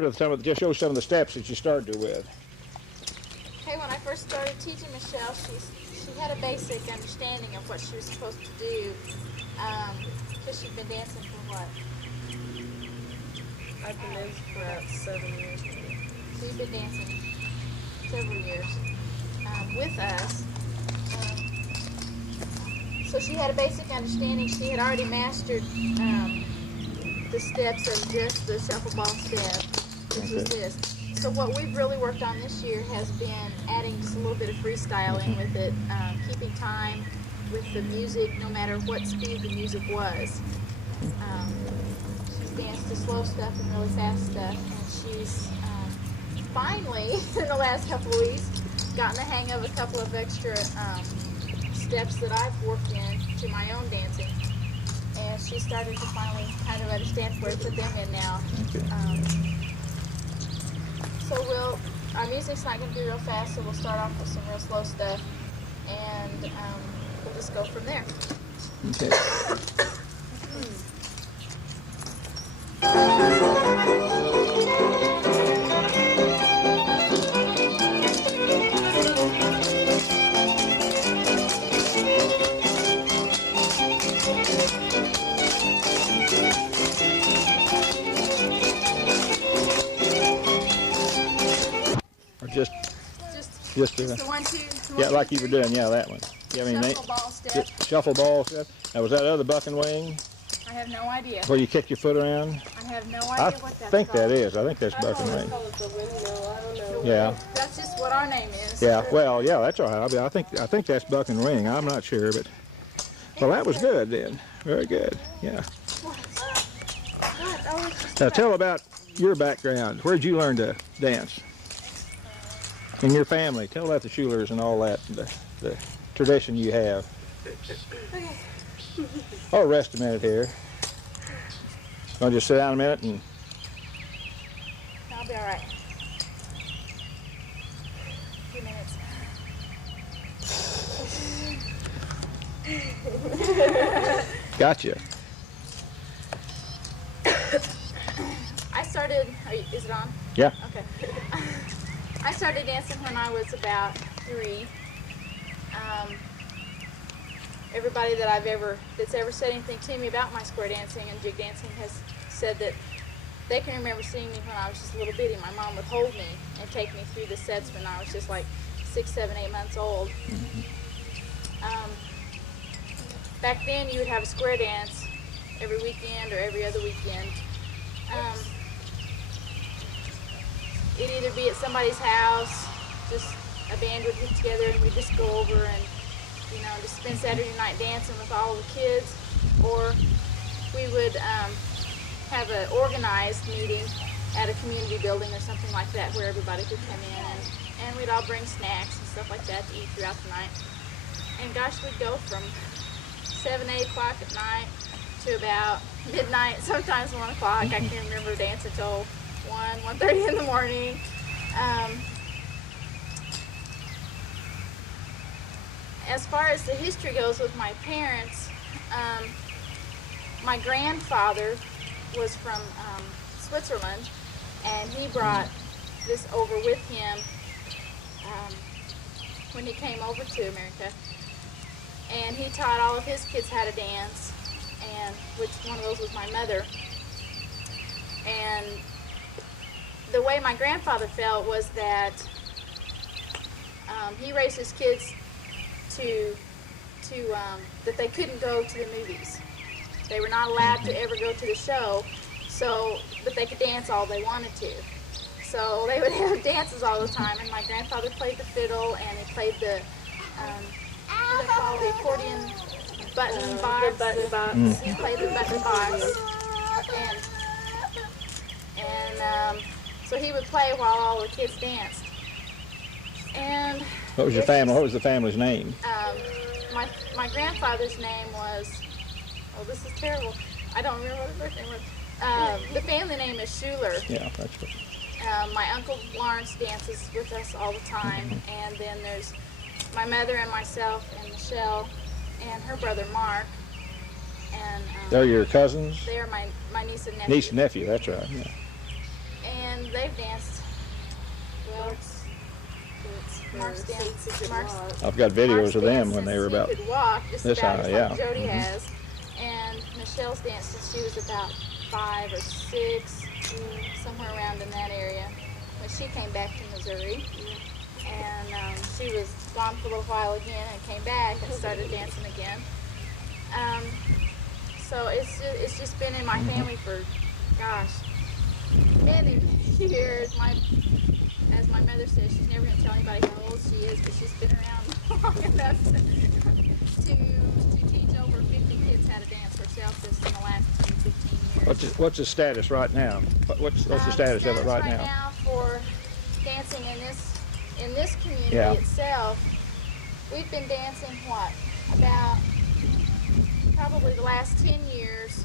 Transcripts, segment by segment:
Just show some of the steps that you started with. Okay, when I first started teaching Michelle, she had a basic understanding of what she was supposed to do, because she'd been dancing for what? I've been dancing for about 7 years. So you've been dancing several years with us. So she had a basic understanding. She had already mastered the steps of just the shuffle ball step, which was this. So what we've really worked on this year has been adding just a little bit of freestyling with it, keeping time with the music, no matter what speed the music was. She's danced to slow stuff and really fast stuff, and she's finally, in the last couple of weeks, gotten the hang of a couple of extra steps that I've worked in to my own dancing, and she's started to finally kind of understand where to put them in now. So our music's not going to be real fast, so we'll start off with some real slow stuff, and we'll just go from there. Okay. Just the 1, 2. Yeah, like you were doing. Yeah, that one. You have any Shuffle ball step. Shuffle ball step. Now, was that other buck and wing? I have no idea. Where you kick your foot around? I have no idea what that's called. I think that is. I think that's buck and I wing. call it the windmill. I don't know. Yeah. That's just what our name is. Yeah. Well, yeah, that's all right. I think that's buck and wing. I'm not sure, but well, that was good then. Very good. Yeah. Now tell about your background. Where'd you learn to dance? In your family. Tell about the Schulers and all that, the tradition you have. Okay. Oh, rest a minute here. Want to just sit down a minute and... I'll be all right. A few minutes. Gotcha. I started, is it on? Yeah. Okay. I started dancing when I was about 3. Everybody that's ever said anything to me about my square dancing and jig dancing has said that they can remember seeing me when I was just a little bitty. My mom would hold me and take me through the sets when I was just like 6, 7, 8 months old. Back then you would have a square dance every weekend or every other weekend. It'd either be at somebody's house, just a band would get together and we'd just go over and, you know, just spend Saturday night dancing with all the kids, or we would have an organized meeting at a community building or something like that where everybody could come in, and we'd all bring snacks and stuff like that to eat throughout the night. And gosh, we'd go from 7, 8 o'clock at night to about midnight, sometimes 1 o'clock. I can't remember dancing until 1:30 in the morning. As far as the history goes with my parents, my grandfather was from Switzerland, and he brought this over with him when he came over to America. And he taught all of his kids how to dance, and which one of those was my mother. And the way my grandfather felt was that he raised his kids that they couldn't go to the movies. They were not allowed to ever go to the show, but they could dance all they wanted to. So they would have dances all the time, and my grandfather played the fiddle, and he played the what do they call the accordion button box. He played the button box, and so he would play while all the kids danced. And what was the family's name? My grandfather's name was, oh, this is terrible. I don't remember what his birth name was. The family name is Schuler. Yeah, that's good. My uncle Lawrence dances with us all the time, and then there's my mother and myself and Michelle and her brother Mark. And they're your cousins? They are my niece and nephew. Niece and nephew, that's right. Yeah. and they've danced. Well, Mark's danced. I've got videos of them when they were about could walk, just this about high, as yeah. like Jody has. And Michelle's danced since she was about 5 or 6, somewhere around in that area. When she came back to Missouri, and she was gone for a little while again, and came back and started dancing again. So it's just been in my family for, gosh, many years. As my mother says, she's never going to tell anybody how old she is, but she's been around long enough to teach over 50 kids how to dance herself just in the last 10, 15 years. What's the status right now? What's the status of it right now? Right now for dancing in this community itself, we've been dancing, about probably the last 10 years,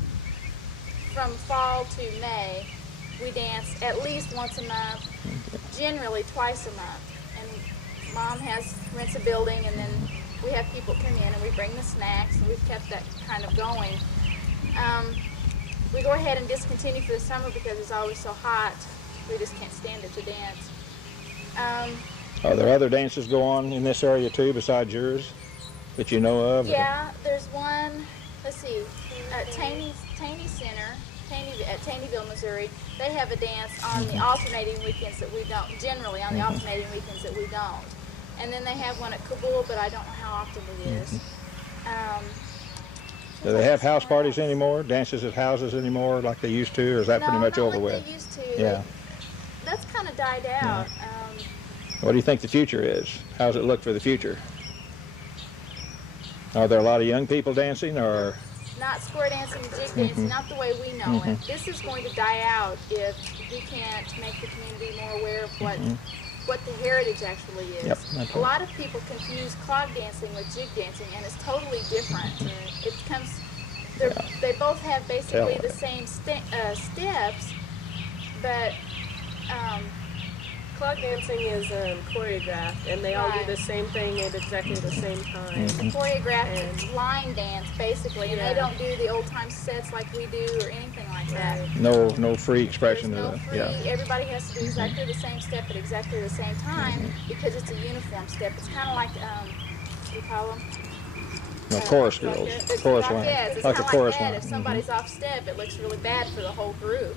from fall to May. We dance at least once a month, generally twice a month. And Mom rents a building, and then we have people come in and we bring the snacks, and we've kept that kind of going. We go ahead and discontinue for the summer because it's always so hot. We just can't stand it to dance. Are there other dances go on in this area too besides yours that you know of? Yeah, there's one, let's see, at Taney Center, at Taneyville, Missouri. They have a dance on the alternating weekends that we don't, generally on the alternating weekends that we don't. And then they have one at Kabul, but I don't know how often it is. Do they have house parties anymore? Dances at houses anymore like they used to, or is that pretty much over with? No, not like they used to. Yeah. That's kind of died out. Yeah. What do you think the future is? How does it look for the future? Are there a lot of young people dancing, or? Not square dancing and jig dancing, not the way we know it. This is going to die out if we can't make the community more aware of what the heritage actually is. Yep, a lot of people confuse clog dancing with jig dancing, and it's totally different. It comes, they both have basically the same steps, but clog dancing is choreographed, and they all do the same thing at exactly the same time. It's a choreographed line dance, basically, and they don't do the old-time sets like we do or anything like that. No free expression. There's no free. Everybody has to do exactly the same step at exactly the same time because it's a uniform step. It's kind of like, what do you call them? No, chorus girls. Chorus line. It's like a chorus line. If somebody's off step, it looks really bad for the whole group.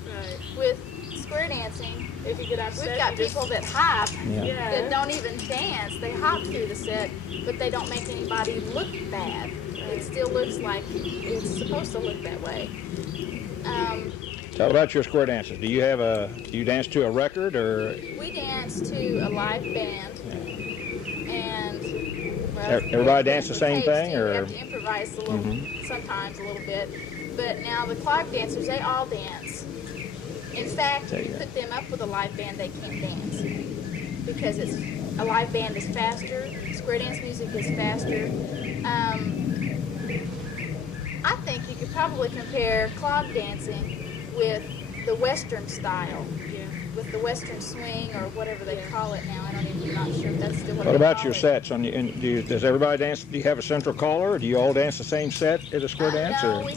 With square dancing, if you get off we've got people that hop Yeah. that don't even dance. They hop through the set, but they don't make anybody look bad. It still looks like it's supposed to look that way. Tell about your square dances. Do you dance to a record, or? We dance to a live band, and everybody dance the same thing, or? We have to improvise a little, sometimes a little bit. But now the clog dancers, they all dance. In fact, if you put them up with a live band, they can't dance because a live band is faster. Square dance music is faster. I think you could probably compare clog dancing with the Western style, with the Western swing or whatever they call it now. I'm not sure if that's still what. What about your sets? Does everybody dance? Do you have a central caller, or do you all dance the same set at a square dance? No, or?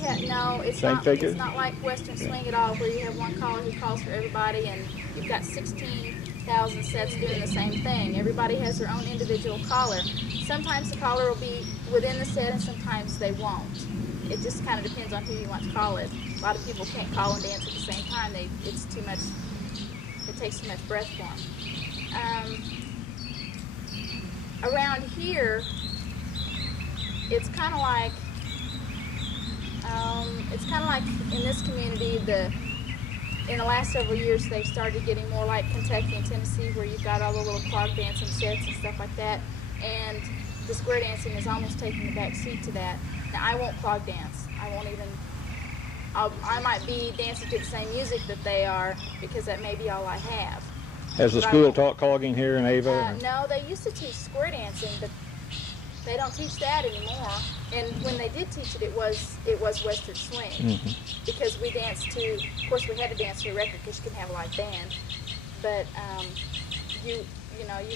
It's not like Western swing at all, where you have one caller who calls for everybody, and you've got 16,000 sets doing the same thing. Everybody has their own individual caller. Sometimes the caller will be within the set, and sometimes they won't. It just kind of depends on who you want to call it. A lot of people can't call and dance at the same time. It's too much. It takes too much breath for them. Around here, it's kind of like in this community. In the last several years, they've started getting more like Kentucky and Tennessee, where you've got all the little clog dancing sets and stuff like that. And the square dancing is almost taking the back seat to that. Now, I won't clog dance. I might be dancing to the same music that they are because that may be all I have. Has the school taught clogging here in Ava? No, they used to teach square dancing, but they don't teach that anymore. And when they did teach it, it was Western swing because we danced to. Of course, we had to dance to a record because you couldn't have a live band. But you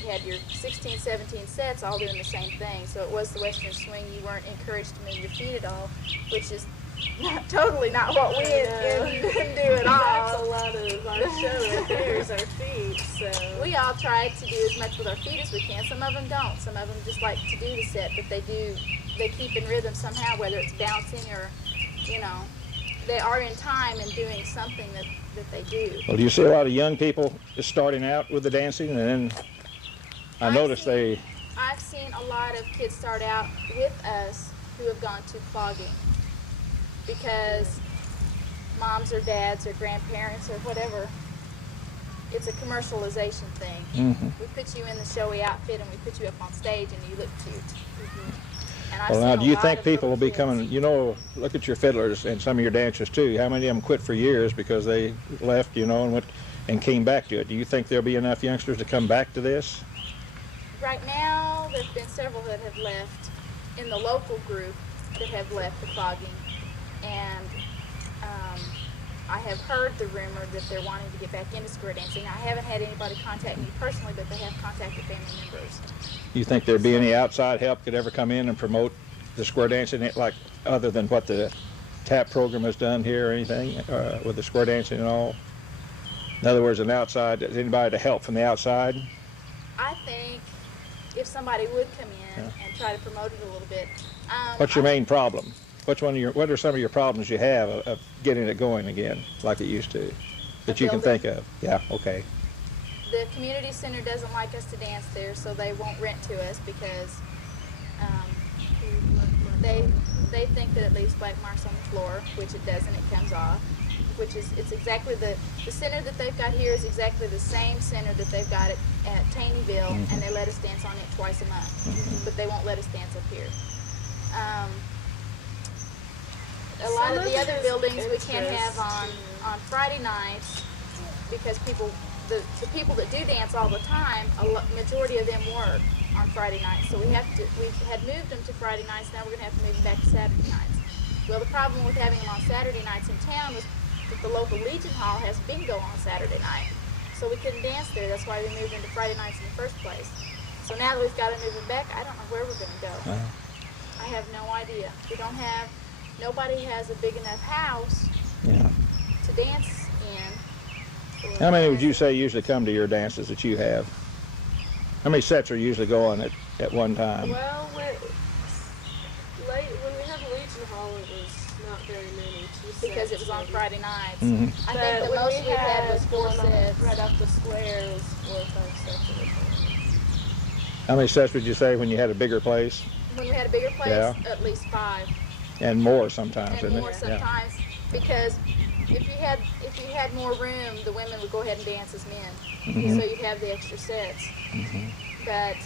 had your 16, 17 sets all doing the same thing. So it was the Western swing. You weren't encouraged to move your feet at all, which is totally not what we do at That's all. a lot of our show right there is our feet, so. We all try to do as much with our feet as we can. Some of them don't. Some of them just like to do the set, but they keep in rhythm somehow, whether it's bouncing or, you know, they are in time and doing something that they do. Well, do you see a lot of young people just starting out with the dancing, and then I've seen a lot of kids start out with us who have gone to clogging because moms or dads or grandparents or whatever, it's a commercialization thing. Mm-hmm. We put you in the showy outfit and we put you up on stage and you look cute. And I've Well, seen now, a do you lot think of people will little be coming, kids. you know, look at your fiddlers and some of your dancers too. How many of them quit for years because they left, you know, and came back to it? Do you think there'll be enough youngsters to come back to this? Right now, there's been several that have left in the local group that have left the clogging. And I have heard the rumor that they're wanting to get back into square dancing. I haven't had anybody contact me personally, but they have contacted family members. Do you think there'd be any outside help could ever come in and promote the square dancing, like other than what the TAP program has done here or anything with the square dancing and all? In other words, anybody to help from the outside? I think if somebody would come in and try to promote it a little bit. What's your main problem? What are some of your problems you have of getting it going again like it used to that you can think of? Yeah, okay. The community center doesn't like us to dance there, so they won't rent to us because they think that it leaves black marks on the floor, which it doesn't. It comes off. It's exactly the center that they've got here is exactly the same center that they've got at Taneyville, and they let us dance on it twice a month, but they won't let us dance up here. A lot of the other buildings we can have on Friday nights because the people that do dance all the time, majority of them work on Friday nights. So we had moved them to Friday nights. Now we're going to have to move them back to Saturday nights. Well, the problem with having them on Saturday nights in town was that the local Legion Hall has bingo on Saturday night. So we couldn't dance there. That's why we moved them to Friday nights in the first place. So now that we've got to move them back, I don't know where we're going to go. I have no idea. Nobody has a big enough house to dance in. How many would you say usually come to your dances that you have? How many sets are usually going at one time? Well, when we had the Legion Hall, it was not very many. Because it was on Friday nights. Mm-hmm. I think the most we had was 4 sets. Right off the square was 4 or 5 sets. How many sets would you say when you had a bigger place? When we had a bigger place, at least 5. And more sometimes, And isn't more it? sometimes, because if you had more room, the women would go ahead and dance as men. Mm-hmm. So you'd have the extra sets. Mm-hmm. But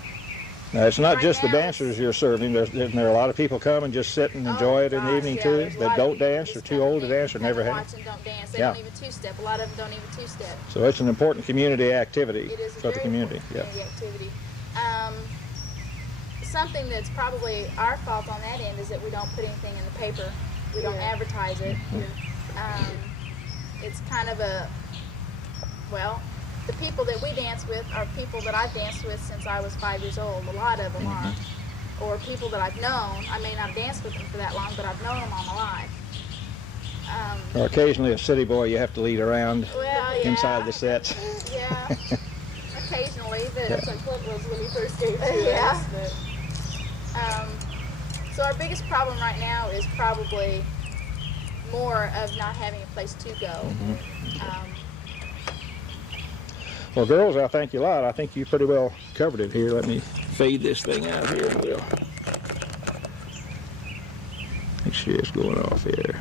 Now, it's not right just the now dancers you're serving. There are a lot of people come and just sit and enjoy it in the evening too, there's a lot that of don't people dance or just too come old to in, dance or come never and have. watch and don't dance. They Yeah. don't even two-step. A lot of them don't even two-step. So it's an important community activity It is a for the very community. important community activity. Something that's probably our fault on that end is that we don't put anything in the paper. We don't advertise it. It's kind of the people that we dance with are people that I've danced with since I was 5 years old. A lot of them are. Or people that I've known. I may not have danced with them for that long, but I've known them all my life. Or occasionally a city boy you have to lead around inside the Yeah. sets. Yeah. Occasionally, but That's what Clint was when he first came to us. But so our biggest problem right now is probably more of not having a place to go. Well, girls, I thank you a lot. I think you pretty well covered it here. Let me fade this thing out here and we'll make sure it's going off here.